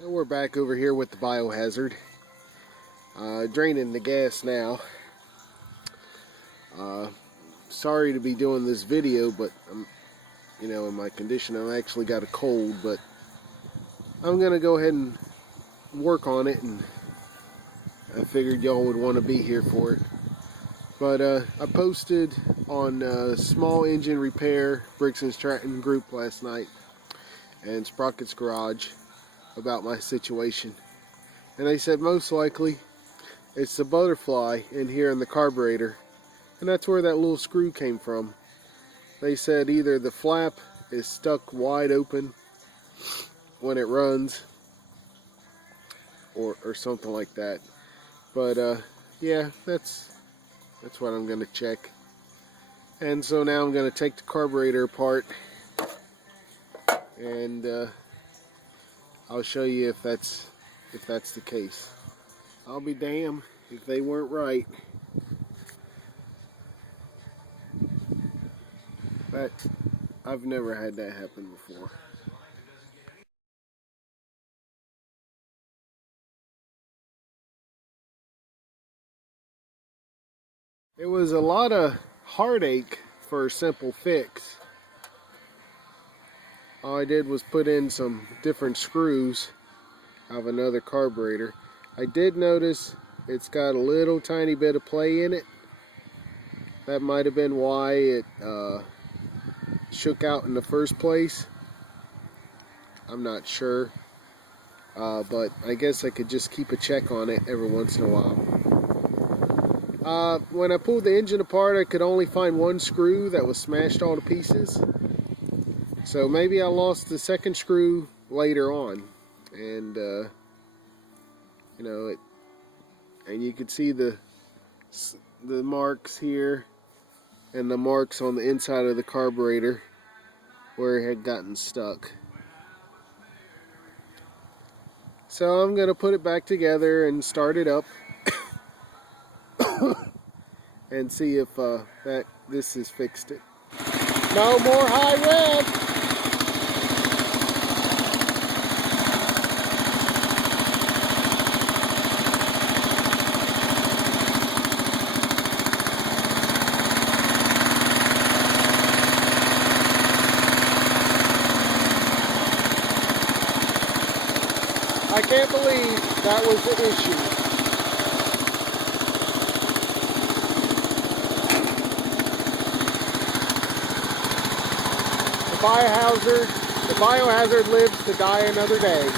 So we're back over here with the Biohazard, draining the gas now. Sorry to be doing this video, but I'm, in my condition, I've actually got a cold, but I'm gonna go ahead and work on it, and I figured y'all would want to be here for it. But I posted on Small Engine Repair Bricks and Stratton group last night and Sprocket's Garage about my situation, and they said most likely it's the butterfly in here in the carburetor, and that's where that little screw came from. They said either the flap is stuck wide open when it runs or something like that. But yeah, that's what I'm gonna check. And so now I'm gonna take the carburetor apart, and I'll show you if that's the case. I'll be damned if they weren't right. But I've never had that happen before. It was a lot of heartache for a simple fix. All I did was put in some different screws of another carburetor. I did notice it's got a little tiny bit of play in it. That might have been why it shook out in the first place. I'm not sure, but I guess I could just keep a check on it every once in a while. When I pulled the engine apart, I could only find one screw that was smashed all to pieces. So maybe I lost the second screw later on, and and you could see the marks here and the marks on the inside of the carburetor where it had gotten stuck. So I'm gonna put it back together and start it up and see if this has fixed it. No more high rev! I can't believe that was the issue. The biohazard lives to die another day.